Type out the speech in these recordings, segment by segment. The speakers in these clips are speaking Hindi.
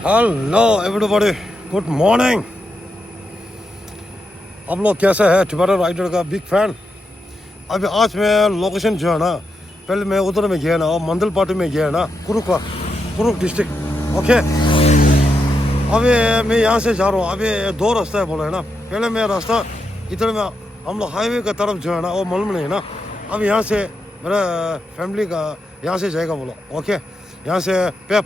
Hello everybody, good morning. आप लोग कैसे हैं? टिबेटन राइडर का बिग फैन। अभी आज मैं लोकेशन जो है ना, पहले मैं उधर में गया ना, और मंडल पार्टी में गया ना, कुरुक डिस्ट्रिक्ट। ओके, अभी मैं यहाँ से जा रहा हूँ। अभी दो रास्ता है बोला है ना। पहले मैं रास्ता इधर में हम लोग हाईवे का तरफ जो है ना, वो मालूम नहीं है ना। अब यहाँ से मेरा फैमिली का यहाँ से जाएगा बोला। ओके, यहाँ से पे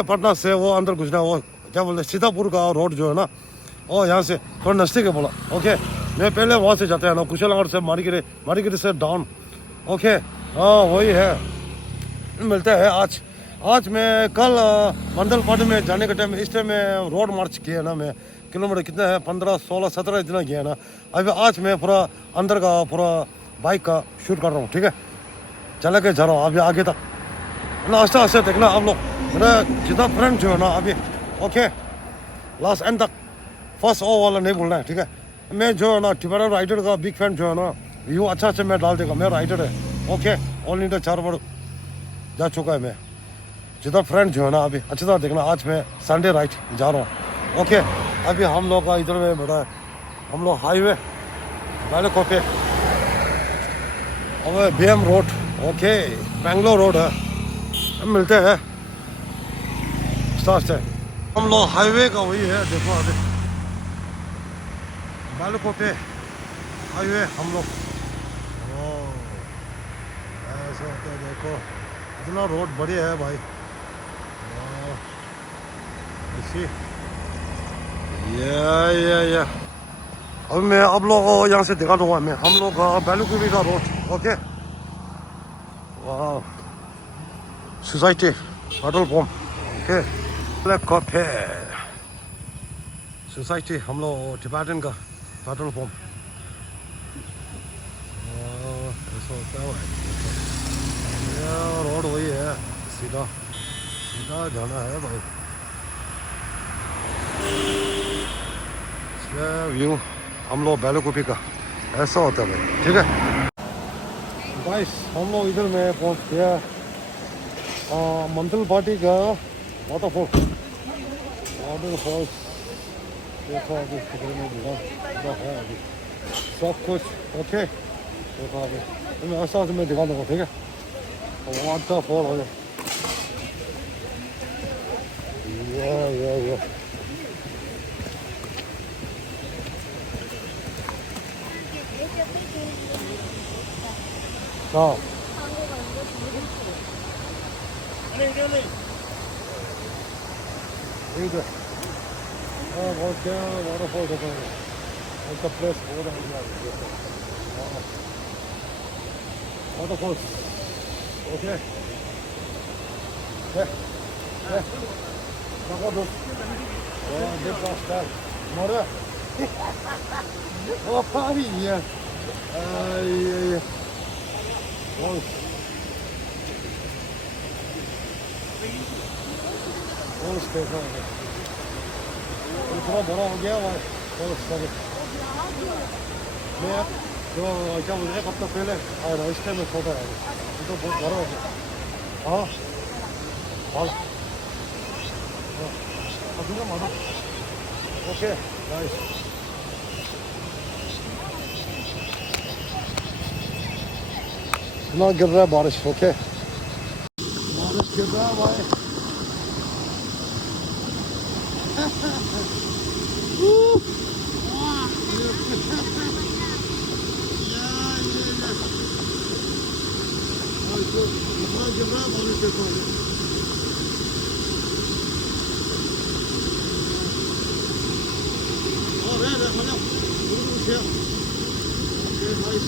पटना से वो अंदर घुसना, वो क्या बोलते हैं, सीतापुर का रोड जो है ना, और यहाँ से थोड़ा नज़दीक है बोला। ओके, मैं पहले वहाँ से जाता है ना, कुशलनगर से मारीगिरी से डाउन। ओके, हाँ वही है, मिलते हैं आज। आज मैं कल मंडल पार्टी में जाने के टाइम, इस टाइम में रोड मार्च किया ना, मैं किलोमीटर कितना है, 15 16 17 इतना किया ना। अभी आज मैं पूरा अंदर का पूरा बाइक का शूट कर रहा हूँ। ठीक है, चला के जा रहा हूँ अभी आगे तक ना। आस्ते आस्ते देखना आप लोग, मेरा जितना फ्रेंड जो है ना अभी। ओके, लास्ट एंड तक, फर्स्ट ओ वाला नहीं बोलना है। ठीक है, मैं जो है ना टिबेटन राइडर का बिग फैन जो है ना, व्यू अच्छा अच्छा मैं डाल देगा। मैं राइडर है। ओके, ऑल इंडिया 4 बार जा चुका है मैं। जितना फ्रेंड जो है ना अभी अच्छी तरह देखना, आज मैं संडे राइड जा रहा हूँ। ओके, अभी हम लोग का इधर में बड़ा है, हम लोग हाईवे बालाकोटे और BM road. Okay, Bangalore road है। हम मिलते हैं स्टार्ट से। हम लोग हाईवे का वही है, देखो अभी बालाकोटे हाईवे हम लोग। ओह, ऐसा होता है, देखो इतना रोड बढ़िया है भाई। इसी या अब मैं आप लोगों को यहाँ से दिखा दूंगा मैं, हम लोग बेलुकुरी का रोड। ओके, वाह, society petrol pump. Okay, black coffee society, हम लोग टिबेटन का पेट्रोल पंप। ऐसा होता है भाई। रोड वही है, सीधा सीधा जाना है भाई। व्यू हम लोग बेलुकुपी का ऐसा होता है भाई। ठीक है गाइस, हम लोग इधर में पहुंच गया मंडल पार्टी का वाटरफॉल। देखो अभी इधर में पूरा है अभी सब कुछ। ओके, देखो अभी तो मैं ऐसा मैं दिखा दूँगा। ठीक है, वाटरफॉल हो जाए। या हाँ, इधर बहुत क्या वाटरफॉल देखो, उसका प्लेस बहुत है वाटरफॉल। ओके, देखो det var starkt. Morre. Hva faen? Ai. Oi. Oi, Stefan. इतना बड़ा हो गया भाई। बहुत सारे मैं जो क्या बोल रहे, एक हफ्ता पहले आया था, इस टाइम में छोटा है, ये तो बहुत बड़ा हो गया। हाँ हाँ अभी ना मानो। ओके नाइस, ना गिर रहा है बारिश। ओके, बारिश गिर रहा है भाई। कितना गिर रहा है बारिश देखो। और है मतलब ओके नाइस।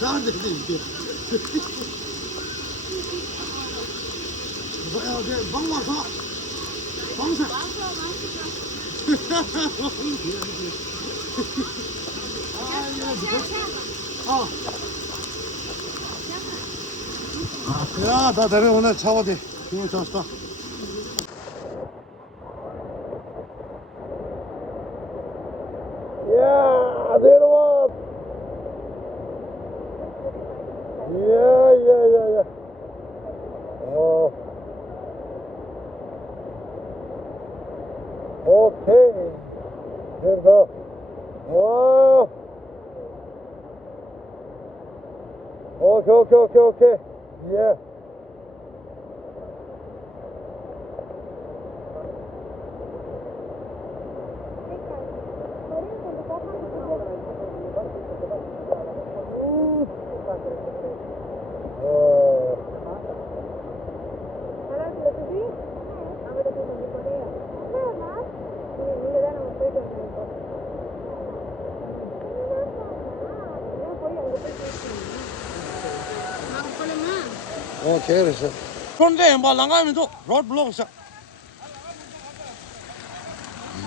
나한테 이게. 뭐야, 내 방마사. 방사. 야, 나 내려 오늘 차와디. 기분 좋았어. 야, 내려와. 야. 오케이. 됐어. 와. 오케이. 예. ओके सर कौन दे हम लंगा में तो रोड ब्लॉक से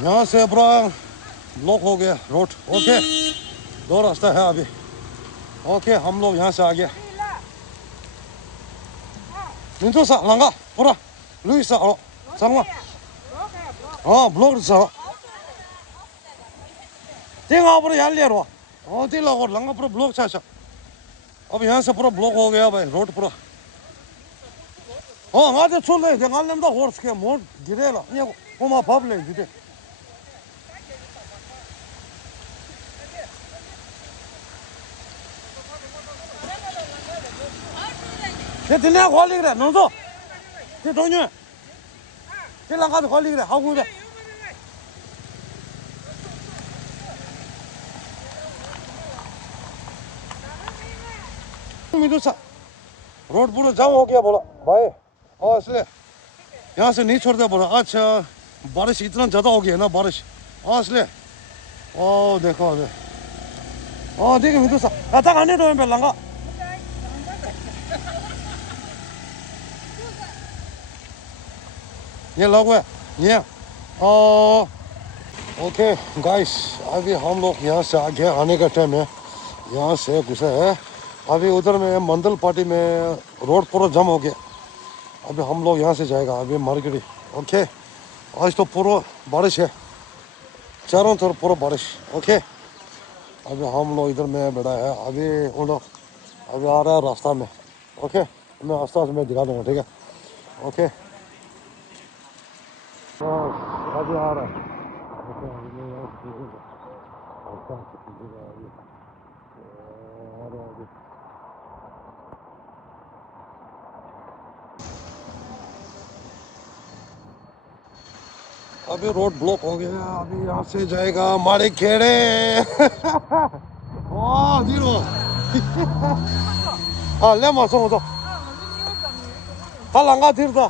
यहाँ से पूरा ब्लॉक हो गया रोड ओके दो रास्ता है अभी ओके हम लोग यहाँ से आगे मिंटो सा लंगा पूरा लुई सा ओ संगा हाँ ब्लॉक सा तेरा पूरा यहाँ ले रहा ओ तेरा और लंगा पूरा ब्लॉक सा अब यहाँ से पूरा ब्लॉक हो गया भाई रोड पूरा 아재 촌에 내가 알는다 호르스케 뭐 기래라 냐 고마 밥래 기대 제 dinner 관리 그래 너도 제 돈이 제 랑가도 관리 그래 하고 그래 मिदुसा रोड पूरा जाम हो गया बोला भाई इसलिए यहाँ से नहीं छोड़ते बोला अच्छा बारिश इतना ज़्यादा हो गया ना बारिश इसलिए देखो अभी देखो मितु सा आता खाने दो पे लंगा ये लोग है ये ओके गाइस अभी हम लोग यहाँ से आगे आने का टाइम है यहाँ से घुसे है अभी उधर में मंडल पार्टी में रोड पूरा जाम हो गया अभी हम लोग यहाँ से जाएगा अभी मार्केट ओके आज तो पूरा बारिश है चारों तरफ पूरा बारिश ओके अभी हम लोग इधर में बैठा है अभी उन लोग अभी आ रहा है रास्ता में ओके मैं रास्ता में दिखा दूँगा ठीक है ओके अभी आ रहा है अभी रोड ब्लॉक हो गया अभी यहाँ से जाएगा मारे खेड़े वाह जीरो ले मार सो लंगा तीर था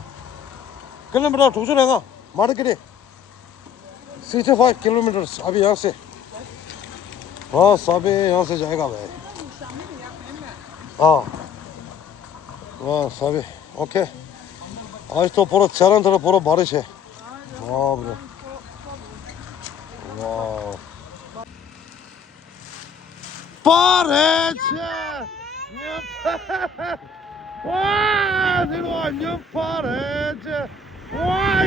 किलोमीटर ठुक लेगा मारे खेड़े 65 किलोमीटर अभी यहाँ से अभी यहाँ से जाएगा भाई सभी ओके आज तो पूरा चारों तरफ पूरा बारिश है वाह ब्रो वाह बारिश वाह दिलो अन्य बारिश वाह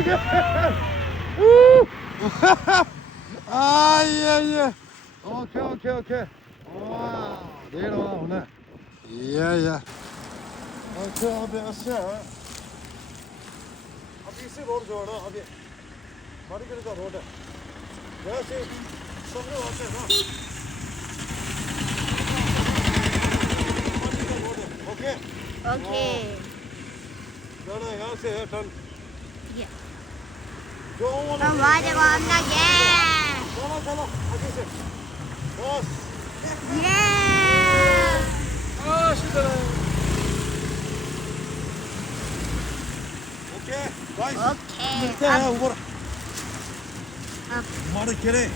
ये ओके वाह दिलो उन्हें ये अच्छा अभी ऐसे अभी इसी रोड जो है ना अभी मार्केट का रोड है वैसे सामने आते हैं ना ओके जाना यहाँ से है टर्न जो चलो आगे से बस ओके गाइस मिलते हैं ऊपर Mara kere.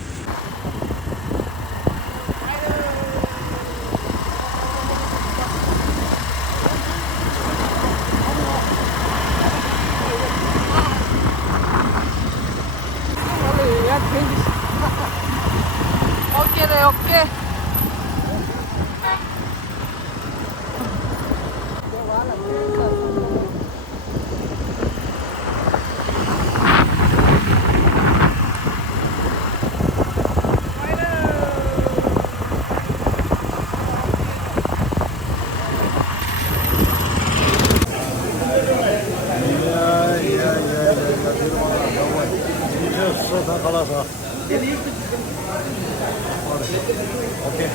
어깨네 어깨. 오케이.